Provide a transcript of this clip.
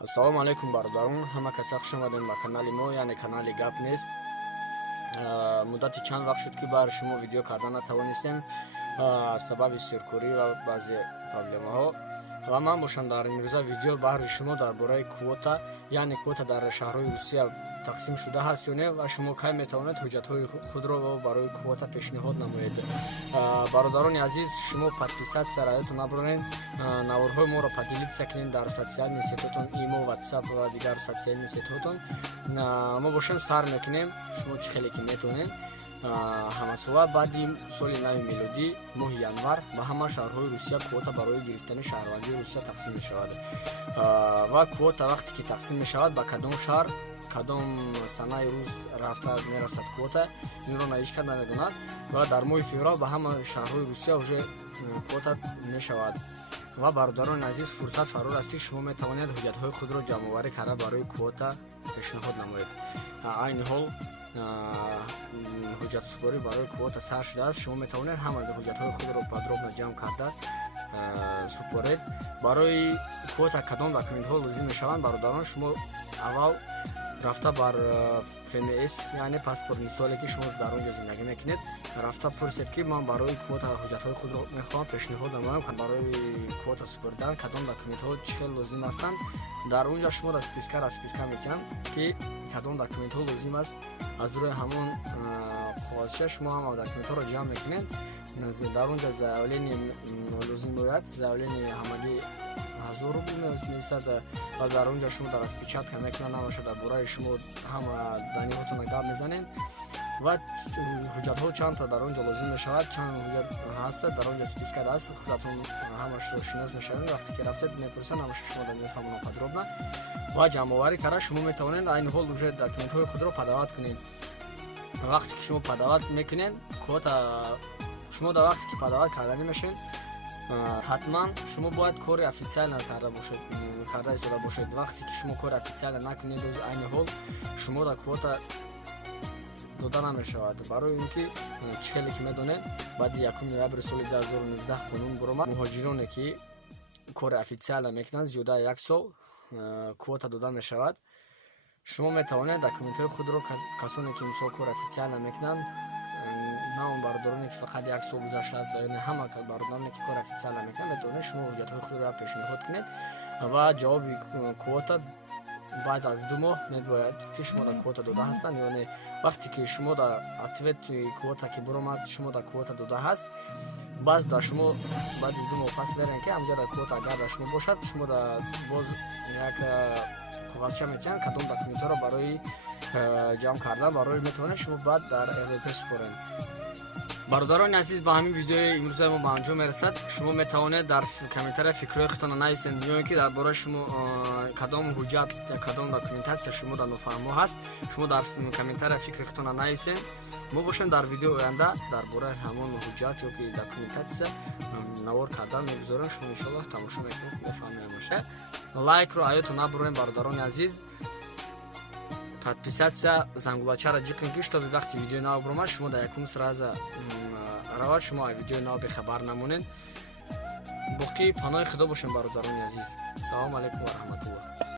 ассалому алайкум бародарон, ҳама каса хуш омадем ба канали мо, яъне канали гап нест. муддати чанд вақт шуд ки барои шумо видео карда натавонистем аз сабаби сӯркурӣ ва баъзе проблемаҳо. ва ман бошам дар имрӯза видео баҳри шумо дар бораи квота, яъне квота дар шаҳрҳои Русия тақсим шуда ҳаст ё не ва шумо кай метавонед ҳуҷҷатҳои худро барои квота пешниҳод намоед. бародарони азиз, шумо подписатсия раёто набуронед, наворҳои моро поделитсия кунед дар социални сетҳотон, имо, ватсап ва дигар социални сетҳотон. мо бошем сар мекунем, шумо чӣ хеле ки метавонед. ҳамасова баъди соли нави милодӣ моҳи январ ба ҳама шаҳрҳои Русия квота барои гирифтани шаҳрвандии Русия тақсим мешавад. ва квота вақте ки тақсим мешавад ба кадом шаҳр, кадом санаи рӯз рафта мерасад квота, инро навишта намедонад ва дар моҳи феврал ба ҳама шаҳрҳои Русия уже квота мешавад. ва бародарони азиз, фурсат фаро расид, шумо метавонед ҳуҷҷатҳои худро ҷамъоварӣ карда барои квота пешниҳод намоед. айни ҳол ҳуҷҷатсупорӣ барои квота сар шудааст. Шумо метавонед ҳама ҳуҷҷатҳои худро подробно ҷамъ карда супоред. Барои квота кадом документҳо лозим мешаванд бародарон? Шумо аввал рафта бар ФМС, яъне паспорт мисоле ки шумо дар он ҷо зиндагӣ мекунед, рафта пурсед ки ман барои квота ҳуҷҷатҳои худро мехоҳам пешниҳод намоям, барои квота супоридан кадом документҳо чӣ хел лозим ҳастанд. дар он ҷо шумо списка мекунам ки кадом документҳо лозим аст. аз рӯи ҳамон қоғозча шумо ҳама документҳоро ҷамъ мекунед. дар он ҷо заявление лозим бояд, заявление ҳамагӣ 1000 рубл меистад ва дар он ҷо шумо дар распечатка мекунанд, ҳамаша дар бораи шумо ҳама даниҳотона гап мезанед ва ҳуҷҷатҳо чандта дар он ҷо лозим мешавад, чанд ҳуҷҷат ҳаст дар он ҷо списка ҳаст, худатон ҳамашро шинос мешавед. вақте ки рафтед мепурсанд, ҳамаша шумо мефаҳмонад подробно ва ҷамъоварӣ карда шумо метавонед айни ҳол уже документҳои худро падават кунед. вақте ки шумо падават мекунед квота, шумо дар вақте ки падават карданӣ мешавед, ҳатман шумо бояд кори официально карда истода бошед. вақте ки шумо кори официально накунед, айни ҳол шумо дар квота дода намешавад. барои ин ки чӣ хеле ки медонед, баъди 1 ноябри соли 2019 қонун буромад, муҳоҷироне ки кори официально мекунанд зиёда 1 сол квота дода мешавад. шумо метавонед документҳои худро касоне ки мисол кори официально мекунанд, на он бародароне ки фақат 1 сол гузаштааст, ё не ҳама бародароне ки кори официально мекунанд, метавонед шумо ҳуҷҷатҳои худро пешниҳод кунед ва ҷавоби квота баъд аз 2 моҳ мебояд ки шумо дар квота дода ҳастанд ё не. вақте ки шумо дар ответи квота ки буромад, шумо дар квота дода ҳаст, баъд дар шумо баъди 2 моҳ пас мерен ки ҳамҷо дар квота агар дар шумо бошад, шумо дар боз як қоғозча метиҳанд кадом документҳоро барои ҷамъ карда барои метавонед шумо баъд дар РВП супоред. бародарони азиз, ба ҳамин видеои имрӯзаи мо ба анҷом мерасад. шумо метавонед дар комментария фикрҳои худтонро нависед, ё ки дар бораи шумо кадом ҳуҷҷат ё кадом документатсия шумо дар нофаҳмо ҳаст, шумо дар комментария фикри худтонро нависед. мо бошем дар видеои оянда дар бораи ҳамон ҳуҷҷат ё ки документатсия навор карда мегузорем. шумо иншоаллоҳ тамошо мекунед, мефаҳмед. боша лайкро аёто набуронед бародарони азиз. подписатсия зангулачаро ҷиқин ки штоби вақти видеои нав буромад, шумо дар якум сраза равад, шумо аз видеои нав бехабар намонед. боқӣ паноҳи худо бошем бародарони азиз. Салому алайкум ва раҳматуллоҳ.